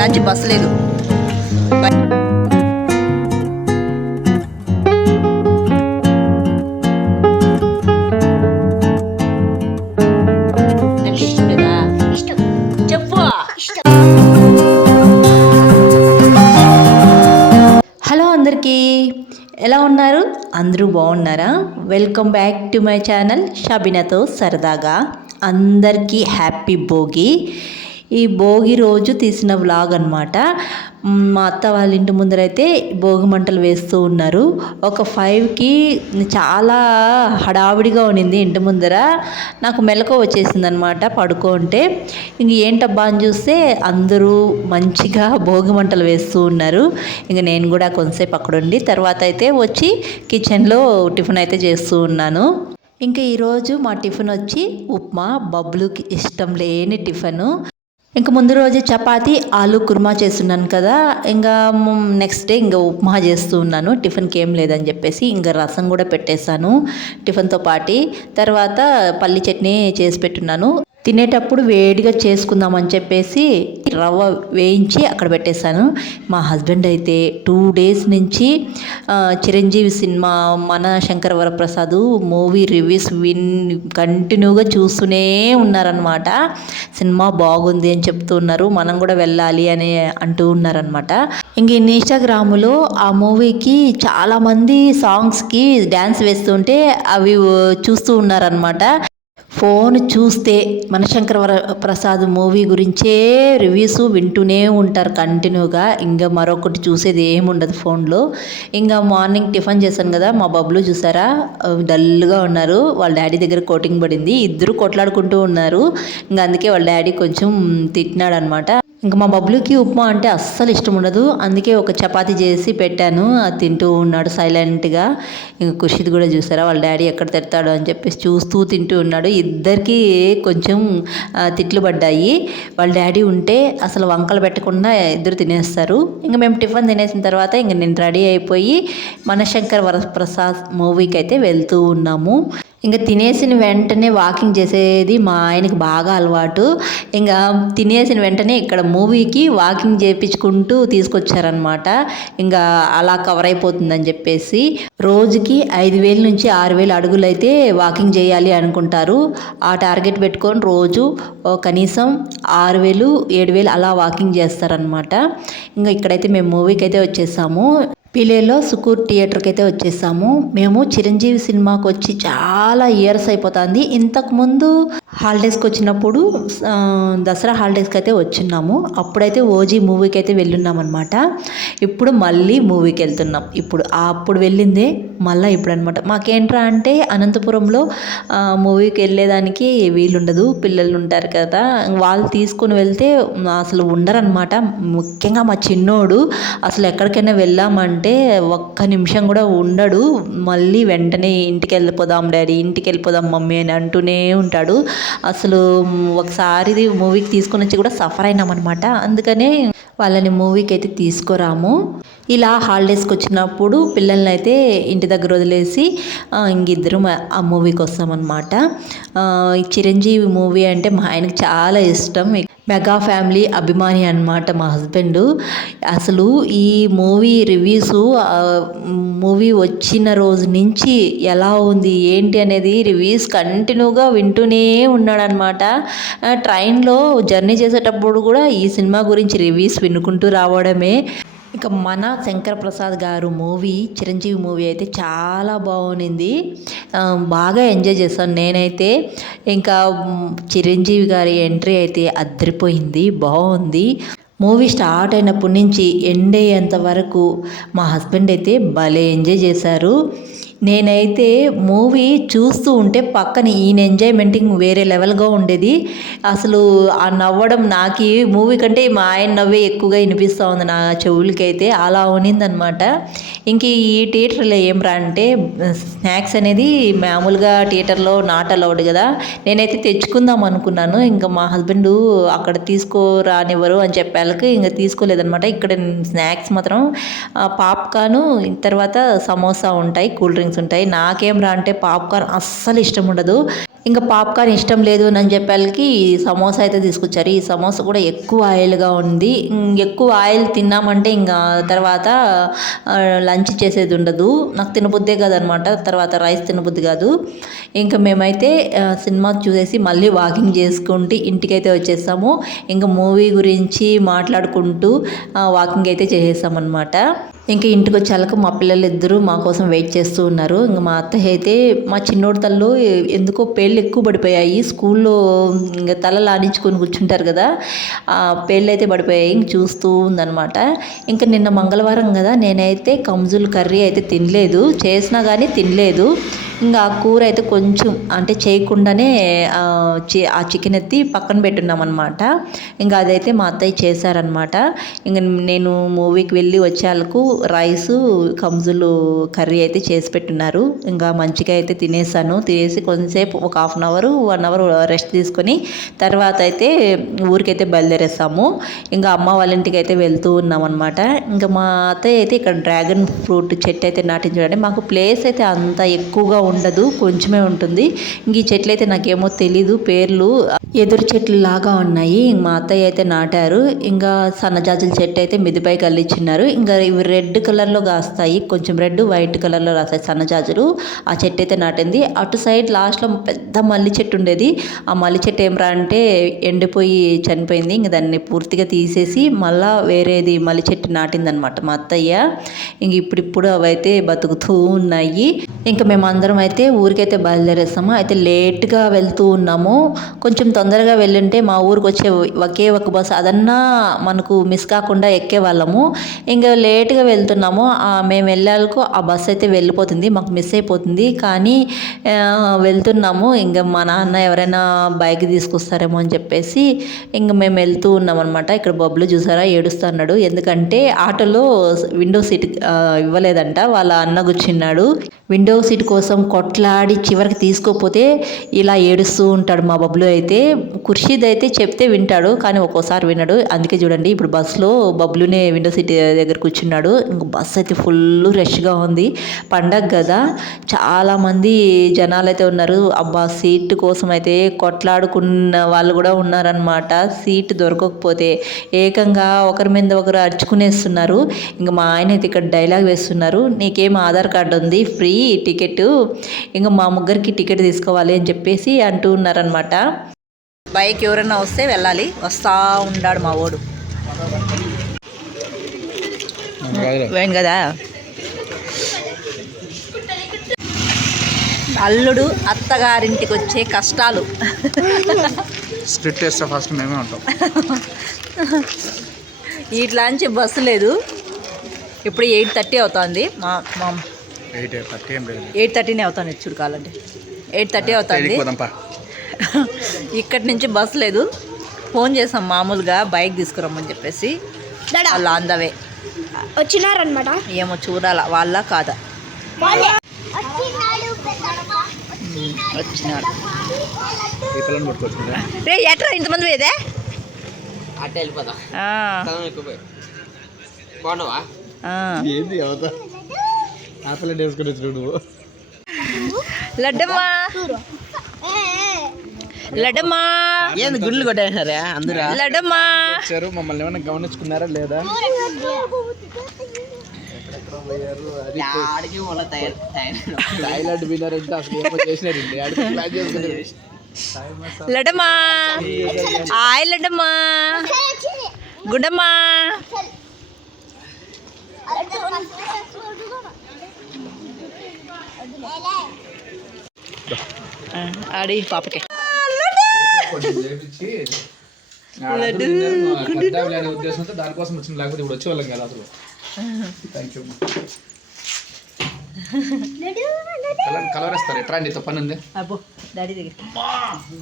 ఇలాంటి బస్సు లేదు. హలో అందరికీ, ఎలా ఉన్నారు? అందరూ బాగున్నారా? Welcome back to my channel షబీనాతో సరదాగా. అందరికీ హ్యాపీ భోగి. ఈ భోగి రోజు తీసిన వ్లాగ్ అనమాట. మా అత్త వాళ్ళ ఇంటి ముందరైతే భోగి మంటలు వేస్తూ ఉన్నారు. ఒక 5కి చాలా హడావిడిగా ఉన్నింది ఇంటి ముందర. నాకు మెలకువ వచ్చేసింది అనమాట పడుకుంటే. ఇంక ఏంటబ్బా అని చూస్తే అందరూ మంచిగా భోగి మంటలు వేస్తూ ఉన్నారు. ఇంక నేను కూడా కొంతసేపు అక్కడ ఉండి తర్వాత అయితే వచ్చి కిచెన్లో టిఫిన్ అయితే చేస్తూ ఉన్నాను. ఇంకా ఈరోజు మా టిఫిన్ వచ్చి ఉప్మా. బబ్లుకి ఇష్టం లేని టిఫిను. ఇంకా ముందు రోజు చపాతీ ఆలు కుర్మా చేస్తున్నాను కదా, ఇంకా నెక్స్ట్ డే ఇంకా ఉప్మా చేస్తూ ఉన్నాను. టిఫిన్కి ఏం లేదని చెప్పేసి ఇంకా రసం కూడా పెట్టేశాను టిఫిన్తో పాటు. తర్వాత పల్లి చట్నీ చేసి పెట్టున్నాను. తినేటప్పుడు వేడిగా చేసుకుందామని చెప్పేసి రవ్వ వేయించి అక్కడ పెట్టేశాను. మా హస్బెండ్ అయితే 2 days నుంచి చిరంజీవి సినిమా మన శంకర వరప్రసాద్ మూవీ రివ్యూస్ కంటిన్యూగా చూస్తూనే ఉన్నారనమాట. సినిమా బాగుంది అని చెప్తూ ఉన్నారు, మనం కూడా వెళ్ళాలి అని అంటూ ఉన్నారనమాట. ఇంక ఇన్స్టాగ్రామ్లో ఆ మూవీకి చాలామంది సాంగ్స్కి డ్యాన్స్ వేస్తుంటే అవి చూస్తూ ఉన్నారనమాట. ఫోన్ చూస్తే మనశంకర ప్రసాద్ మూవీ గురించే రివ్యూస్ వింటూనే ఉంటారు కంటిన్యూగా. ఇంకా మరొకటి చూసేది ఏముండదు ఫోన్లో. ఇంకా మార్నింగ్ టిఫిన్ చేశాను కదా, మా బబ్లు చూసారా డల్గా ఉన్నారు. వాళ్ళ డాడీ దగ్గర కోటింగ్ పడింది, ఇద్దరు కొట్లాడుకుంటూ ఉన్నారు. ఇంకా అందుకే వాళ్ళ డాడీ కొంచెం తిట్టినాడు అనమాట. ఇంకా మా బబ్లుకి ఉప్మా అంటే అస్సలు ఇష్టం ఉండదు. అందుకే ఒక చపాతీ చేసి పెట్టాను, అది తింటూ ఉన్నాడు సైలెంట్గా. ఇంకా ఖుషిది కూడా చూసారా వాళ్ళ డాడీ ఎక్కడ తిడతాడో అని చెప్పేసి చూస్తూ తింటూ ఉన్నాడు. ఇద్దరికి కొంచెం తిట్లు పడ్డాయి. వాళ్ళ డాడీ ఉంటే అసలు వంకలు పెట్టకుండా ఇద్దరు తినేస్తారు. ఇంకా మేము టిఫిన్ తినేసిన తర్వాత ఇంక నేను రెడీ అయిపోయి మనశంకర్ వరప్రసాద్ మూవీకి అయితే వెళ్తూ ఉన్నాము. ఇంకా తినేసిన వెంటనే వాకింగ్ చేసేది మా ఆయనకి బాగా అలవాటు. ఇంకా తినేసిన వెంటనే ఇక్కడ మూవీకి వాకింగ్ చేయించుకుంటూ తీసుకొచ్చారనమాట. ఇంకా అలా కవర్ అయిపోతుందని చెప్పేసి రోజుకి 5,000 నుంచి 6,000 అడుగులు అయితే వాకింగ్ చేయాలి అనుకుంటారు. ఆ టార్గెట్ పెట్టుకొని రోజు కనీసం 6,000 7,000 అలా వాకింగ్ చేస్తారనమాట. ఇంకా ఇక్కడైతే మేము మూవీకి అయితే వచ్చేసాము. పిలేలో సుకూర్ థియేటర్కి అయితే వచ్చేసాము. మేము చిరంజీవి సినిమాకి వచ్చి చాలా ఇయర్స్ అయిపోతుంది. ఇంతకుముందు హాలిడేస్కి వచ్చినప్పుడు దసరా హాలిడేస్కి అయితే వచ్చిన్నాము. అప్పుడైతే ఓజీ మూవీకి అయితే వెళ్ళున్నాం అనమాట. ఇప్పుడు మళ్ళీ మూవీకి వెళ్తున్నాం. అప్పుడు వెళ్ళిందే మళ్ళీ ఇప్పుడు అనమాట. మాకేంట్రా అంటే అనంతపురంలో మూవీకి వెళ్ళేదానికి వీలుండదు, పిల్లలు ఉంటారు కదా, వాళ్ళు తీసుకుని వెళ్తే అసలు ఉండరనమాట. ముఖ్యంగా మా చిన్నోడు అసలు ఎక్కడికైనా వెళ్ళామంటే ఒక్క నిమిషం కూడా ఉండడు. మళ్ళీ వెంటనే ఇంటికి వెళ్ళిపోదాం డాడీ, ఇంటికి వెళ్ళిపోదాం మమ్మీ అని అంటూనే ఉంటాడు. అసలు ఒకసారి మూవీకి తీసుకొని వచ్చి కూడా సఫర్ అయినామన్నమాట. అందుకనే వాళ్ళని మూవీకి అయితే తీసుకురాము. ఇలా హాలిడేస్కి వచ్చినప్పుడు పిల్లల్ని అయితే ఇంటి దగ్గర వదిలేసి ఇంకిద్దరం ఆ మూవీకి వస్తామన్నమాట. చిరంజీవి మూవీ అంటే మా ఆయనకు చాలా ఇష్టం. మెగా ఫ్యామిలీ అభిమాని అనమాట మా హస్బెండ్. అసలు ఈ మూవీ రివ్యూస్ మూవీ వచ్చిన రోజు నుంచి ఎలా ఉంది ఏంటి అనేది రివ్యూస్ కంటిన్యూగా వింటూనే ఉన్నాడనమాట. ట్రైన్లో జర్నీ చేసేటప్పుడు కూడా ఈ సినిమా గురించి రివ్యూస్ వినుకుంటూ రావడమే. ఇక మన శంకర్ ప్రసాద్ గారు మూవీ చిరంజీవి మూవీ అయితే చాలా బాగుంది. బాగా ఎంజాయ్ చేశాను నేనైతే. ఇంకా చిరంజీవి గారి ఎంట్రీ అయితే అదిరిపోయింది, బాగుంది. మూవీ స్టార్ట్ అయినప్పటి నుంచి ఎండ్ అయ్యేంత వరకు మా హస్బెండ్ అయితే భలే ఎంజాయ్ చేశారు. నేనైతే మూవీ చూస్తూ ఉంటే పక్కన ఈయన ఎంజాయ్మెంటింగ్ వేరే లెవెల్గా ఉండేది. అసలు ఆ నవ్వడం నాకు మూవీ కంటే మా ఆయన నవ్వే ఎక్కువగా వినిపిస్తూ ఉంది నా చెవులకైతే, అలా ఉన్నిందనమాట. ఇంక ఈ థియేటర్లో ఏం రా అంటే స్నాక్స్ అనేది మామూలుగా థియేటర్లో నాట్ అలౌడ్ కదా, నేనైతే తెచ్చుకుందాం అనుకున్నాను. ఇంకా మా హస్బెండ్ అక్కడ తీసుకోరానివ్వరు అని చెప్పాలకి ఇంకా తీసుకోలేదనమాట. ఇక్కడ స్నాక్స్ మాత్రం పాప్కార్న్, తర్వాత సమోసా ఉంటాయి, కూల్ డ్రింక్స్ ఉంటాయి. నాకేం రా అంటే పాప్కార్న్ అస్సలు ఇష్టం ఉండదు. ఇంకా పాప్కార్న్ ఇష్టం లేదు అని చెప్పేళ్ళకి సమోసా అయితే తీసుకొచ్చారు. ఈ సమోసా కూడా ఎక్కువ ఆయిల్గా ఉంది. ఎక్కువ ఆయిల్ తిన్నామంటే ఇంకా తర్వాత లంచ్ చేసేది ఉండదు. నాకు తినబుద్దే కాదనమాట. తర్వాత రైస్ తినబుద్ది కాదు. ఇంకా మేమైతే సినిమా చూసేసి మళ్ళీ వాకింగ్ చేసుకుంటూ ఇంటికైతే వచ్చేసాము. ఇంకా మూవీ గురించి మాట్లాడుకుంటూ వాకింగ్ అయితే చేసేసామన్నమాట. ఇంకా ఇంటికి వచ్చాక మా పిల్లలు ఇద్దరు మా కోసం వెయిట్ చేస్తూ ఉన్నారు. ఇంకా మా అత్తయ్య అయితే మా చిన్నోడి తల్లు ఎందుకో పేర్లు ఎక్కువ పడిపోయాయి. స్కూల్లో ఇంకా తల లాడించుకొని కూర్చుంటారు కదా, ఆ పేర్లు అయితే పడిపోయాయి. ఇంక చూస్తూ ఉందనమాట. ఇంకా నిన్న మంగళవారం కదా, నేనైతే కంజుల్ కర్రీ అయితే తినలేదు, చేసినా కానీ తినలేదు. ఇంకా ఆ కూర అయితే కొంచెం అంటే చేయకుండానే ఆ చికెన్ ఎత్తి పక్కన పెట్టున్నాం అనమాట. ఇంకా అదైతే మా అత్తయ్య చేశారనమాట. ఇంకా నేను మూవీకి వెళ్ళి వచ్చేందుకు రైసు కంజులు కర్రీ అయితే చేసి పెట్టున్నారు. ఇంకా మంచిగా అయితే తినేసాను. తినేసి కొంచెంసేపు ఒక 1/2 అవర్ 1 అవర్ రెస్ట్ తీసుకొని తర్వాత అయితే ఊరికైతే బయలుదేరేసాము. ఇంకా అమ్మ వాళ్ళ ఇంటికి అయితే వెళ్తూ ఉన్నాం అనమాట. ఇంకా మా అత్తయ్య అయితే ఇక్కడ డ్రాగన్ ఫ్రూట్ చెట్టు అయితే నాటించడండి. మాకు ప్లేస్ అయితే అంత ఎక్కువగా ఉండదు, కొంచెమే ఉంటుంది. ఇంక ఈ చెట్లు అయితే నాకేమో తెలీదు పేర్లు, ఎదురు చెట్లు లాగా ఉన్నాయి. మా అత్తయ్య అయితే నాటారు. ఇంకా సన్నజాజుల చెట్టు అయితే మిదిపైకి అల్లిచ్చినారు. ఇంకా ఇవి రెడ్ కలర్లో కాస్తాయి, కొంచెం రెడ్ వైట్ కలర్లో రాస్తాయి సన్నజాజులు. ఆ చెట్టు అయితే నాటింది. అటు సైడ్ లాస్ట్లో పెద్ద మల్లి చెట్టు ఉండేది. ఆ మల్లి చెట్టు ఏమరా అంటే ఎండిపోయి చనిపోయింది. ఇంక దాన్ని పూర్తిగా తీసేసి మళ్ళా వేరేది మల్లి చెట్టు నాటిందనమాట మా అత్తయ్య. ఇంక ఇప్పుడిప్పుడు అవైతే బతుకుతూ ఉన్నాయి. ఇంకా మేమందరం అయితే ఊరికైతే బయలుదేరేస్తాము. అయితే లేట్గా వెళ్తూ ఉన్నాము. కొంచెం తొందరగా వెళ్ళుంటే మా ఊరికి వచ్చే ఒకే ఒక బస్సు అదన్నా మనకు మిస్ కాకుండా ఎక్కేవాళ్ళము. ఇంకా లేట్గా వెళ్తున్నాము. మేము వెళ్ళాలకు ఆ బస్సు అయితే వెళ్ళిపోతుంది, మాకు మిస్ అయిపోతుంది. కానీ వెళ్తున్నాము. ఇంకా మా నాన్న ఎవరైనా బైక్ తీసుకొస్తారేమో అని చెప్పేసి ఇంకా మేము వెళ్తూ ఉన్నాం అనమాట. ఇక్కడ బొబ్బులు చూసారా ఏడుస్తున్నాడు. ఎందుకంటే ఆటోలో విండో సీట్ ఇవ్వలేదంట, వాళ్ళ అన్న కూర్చున్నాడు. విండో సీట్ కోసం కొట్లాడి చివరికి తీసుకోపోతే ఇలా ఏడుస్తూ ఉంటాడు మా బబ్లు అయితే. ఖుర్షీద్ అయితే చెప్తే వింటాడు, కానీ ఒక్కోసారి వినడు. అందుకే చూడండి ఇప్పుడు బస్సులో బబ్లునే విండో సీట్ దగ్గర కూర్చున్నాడు. ఇంక బస్సు అయితే ఫుల్ రష్గా ఉంది, పండగ కదా, చాలామంది జనాలు అయితే ఉన్నారు. అబ్బా సీట్ కోసం అయితే కొట్లాడుకున్న వాళ్ళు కూడా ఉన్నారనమాట. సీట్ దొరకకపోతే ఏకంగా ఒకరి మీద ఒకరు అరుచుకునేస్తున్నారు. ఇంకా మా ఆయన అయితే ఇక్కడ డైలాగ్ వేస్తున్నారు, నీకేం ఆధార్ కార్డు ఉంది, ఫ్రీ టికెట్, ఇంకా మా ముగ్గురికి టికెట్ తీసుకోవాలి అని చెప్పేసి అంటూ ఉన్నారనమాట. బైక్ ఎవరైనా వస్తే వెళ్ళాలి, వస్తూ ఉన్నాడు మా ఓడు. వేణు కదా అల్లుడు అత్తగారింటికి వచ్చే కష్టాలు. స్ప్లిట్ చేస్తే ఫస్ట్ మేమే ఉంటాం. ఇట్లాంటి బస్సు లేదు. ఇప్పుడు 8:30 అవుతుంది. మా 8:30 అవుతుంది, చూడు కావాలంటే 8:30 అవుతుంది. ఇక్కడి నుంచి బస్సు లేదు. ఫోన్ చేసాం మామూలుగా బైక్ తీసుకురమ్మని చెప్పేసి, వాళ్ళు ఆన్ ద వే వచ్చినారనమాట. ఏమో చూడాల వాళ్ళ కాదా. వచ్చినాడు. ఎట్లా ఇంతమంది వేదే లడ్డమ్మా లడ్డమ్మా ఏంది గుళ్ళు కొట్టేసారా అందరూ? లడ్డమ్మా మమ్మల్ని ఏమైనా గమనించుకున్నారా లేదా? థాయిలాండ్ విన్నారంటే అసలు ఏమో చేసినారండి. ప్లాన్ చేసుకున్నారు. లడ్డమ్మా హాయ్ లడ్డమ్మా గుడ్డమ్మా. ఆడి పాపకే ఉద్దేశంతో దానికోసం వచ్చింది, లేకపోతే ఇప్పుడు వచ్చేవాళ్ళం కదా అసలు. Thank you. కలవరేస్తారు ఎట్రా అండి, తప్పని ఉంది. అబ్బో డాడీ దగ్గర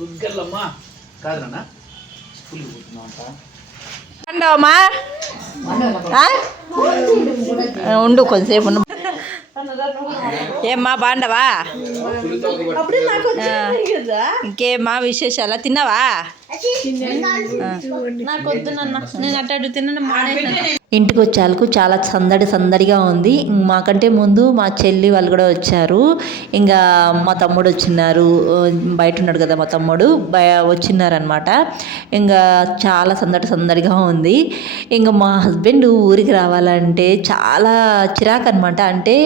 గుగ్గల్లమ్మా కాదన్నా స్కూల్ పోతున్నామంట. ఉండు కొంతసేపు ఉండు. ఏమ్మా బాండవా? ఇంకేమ్మా విశేషాలా? తిన్నావా? నాకు వద్దు నాన్న, నేను అట్ట తినడం మానేసాను. ఇంటికి వచ్చేందుకు చాలా సందడిగా ఉంది. మాకంటే ముందు మా చెల్లి వాళ్ళు కూడా వచ్చారు. ఇంకా మా తమ్ముడు వచ్చినారు, బయట ఉన్నాడు కదా మా తమ్ముడు, వచ్చినారనమాట. ఇంకా చాలా సందడిగా ఉంది. ఇంకా మా హస్బెండ్ ఊరికి రావాలంటే చాలా చిరాకు అనమాట. అంటే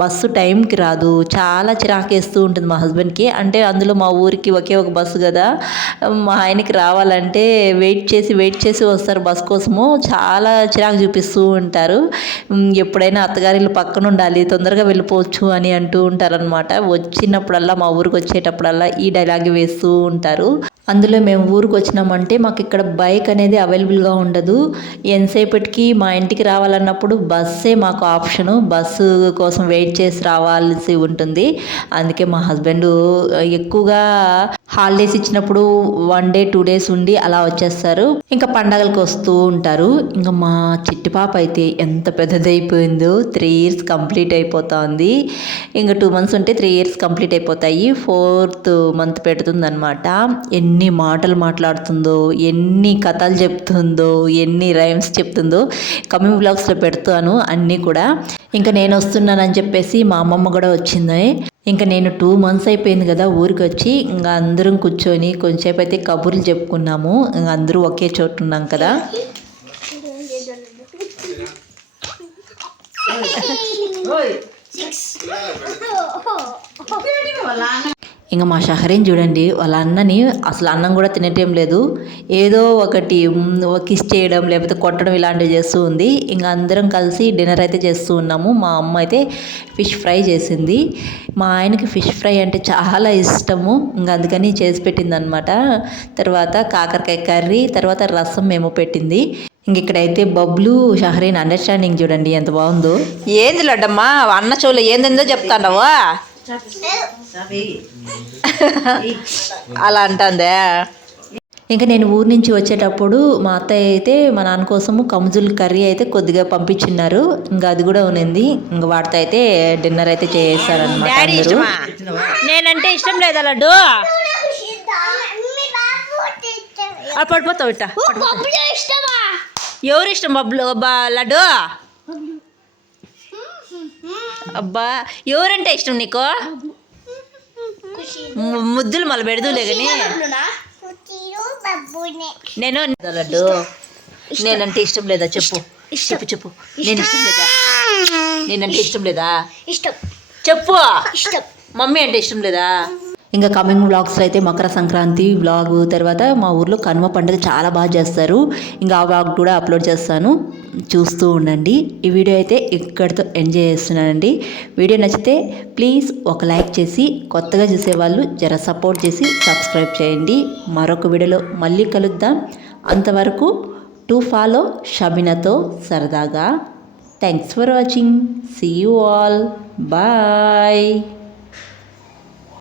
బస్సు టైంకి రాదు, చాలా చిరాకు వేస్తూ ఉంటుంది మా హస్బెండ్కి. అంటే అందులో మా ఊరికి ఒకే ఒక బస్సు కదా, మా ఆయనకి రావాలంటే వెయిట్ చేసి వస్తారు బస్ కోసము. చాలా చిరాకు చూపిస్తూ ఉంటారు. ఎప్పుడైనా అత్తగారిల్లు పక్కన ఉండాలి, తొందరగా వెళ్ళిపోవచ్చు అని అంటూ ఉంటారనమాట. వచ్చినప్పుడల్లా మా ఊరికి వచ్చేటప్పుడల్లా ఈ డైలాగ్ వేస్తూ ఉంటారు. అందులో మేము ఊరికి వచ్చినామంటే మాకు ఇక్కడ బైక్ అనేది అవైలబుల్గా ఉండదు. ఎంతసేపటికి మా ఇంటికి రావాలన్నప్పుడు బస్సే మాకు ఆప్షను. బస్సు కోసం వెయిట్ చేసి రావాల్సి ఉంటుంది. అందుకే మా హస్బెండ్ ఎక్కువగా హాలిడేస్ ఇచ్చినప్పుడు 1 డే 2 డేస్ ఉండి అలా వచ్చేస్తారు. ఇంకా పండగలకు వస్తూ ఉంటారు. ఇంకా మా చిట్టి పాప అయితే ఎంత పెద్దదైపోయిందో, 3 years కంప్లీట్ అయిపోతుంది. ఇంకా 2 months ఉంటే 3 years కంప్లీట్ అయిపోతాయి. 4th month పెడుతుందనమాట. ఎన్ని మాటలు మాట్లాడుతుందో, ఎన్ని కథలు చెప్తుందో, ఎన్ని రైమ్స్ చెప్తుందో కమింగ్ బ్లాగ్స్లో పెడతాను అన్నీ కూడా. ఇంకా నేను వస్తున్నానని చెప్పేసి మా అమ్మమ్మ కూడా వచ్చింది. ఇంకా నేను 2 months అయిపోయింది కదా ఊరికి వచ్చి. ఇంకా అందరం కూర్చొని కొంచెంసేపు అయితే కబుర్లు చెప్పుకున్నాము. ఇంకా అందరూ ఒకే చోటు ఉన్నాం కదా. ఇంకా మా షహరీన్ చూడండి, వాళ్ళ అన్నని అసలు అన్నం కూడా తినటం లేదు. ఏదో ఒకటి కిస్ చేయడం లేకపోతే కొట్టడం ఇలాంటివి చేస్తూ ఉంది. ఇంకా అందరం కలిసి డిన్నర్ అయితే చేస్తూ ఉన్నాము. మా అమ్మ అయితే ఫిష్ ఫ్రై చేసింది. మా ఆయనకి ఫిష్ ఫ్రై అంటే చాలా ఇష్టము. ఇంకా అందుకని చేసి పెట్టిందనమాట. తర్వాత కాకరకాయ కర్రీ, తర్వాత రసం మేము పెట్టింది. ఇంక ఇక్కడైతే బబ్లు షహరీన్ అండర్స్టాండింగ్ చూడండి ఎంత బాగుందో. ఏంది లడ్డమ్మా అన్న చెవులో ఏందో చెప్తాండవా అలా అంటుందే. ఇంకా నేను ఊరి నుంచి వచ్చేటప్పుడు మా అత్తయ్య అయితే మా నాన్న కోసము కమ్జుల్ కర్రీ అయితే కొద్దిగా పంపించిన్నారు. ఇంకా అది కూడా ఉన్నింది. ఇంకా వాటితో అయితే డిన్నర్ అయితే చేశారనమాట. నేనంటే ఇష్టం లేదా లడ్డు? పడిపోతావు ఇట్ట. ఎవరు ఇష్టం బబ్లు లడ్డు? అబ్బా ఎవరంటే ఇష్టం నీకు? ముద్దులు మళ్ళీ పెడదులే కానీ నేను లడ్డు నేనంటే ఇష్టం లేదా చెప్పు చెప్పు. నేను ఇష్టం లేదా? నేనంటే ఇష్టం లేదా? చెప్పు. మమ్మీ అంటే ఇష్టం లేదా? ఇంకా కమింగ్ వ్లాగ్స్లో అయితే మకర సంక్రాంతి వ్లాగ్, తర్వాత మా ఊర్లో కనుమ పండుగ చాలా బాగా చేస్తారు. ఇంకా ఆ వ్లాగ్ కూడా అప్లోడ్ చేస్తాను, చూస్తూ ఉండండి. ఈ వీడియో అయితే ఇక్కడితో ఎంజాయ్ చేస్తున్నానండి. వీడియో నచ్చితే ప్లీజ్ ఒక లైక్ చేసి, కొత్తగా చూసేవాళ్ళు జర సపోర్ట్ చేసి సబ్స్క్రైబ్ చేయండి. మరొక వీడియోలో మళ్ళీ కలుద్దాం. అంతవరకు టు ఫాలో షబీనాతో సరదాగా. Thanks for watching. See you all. Bye.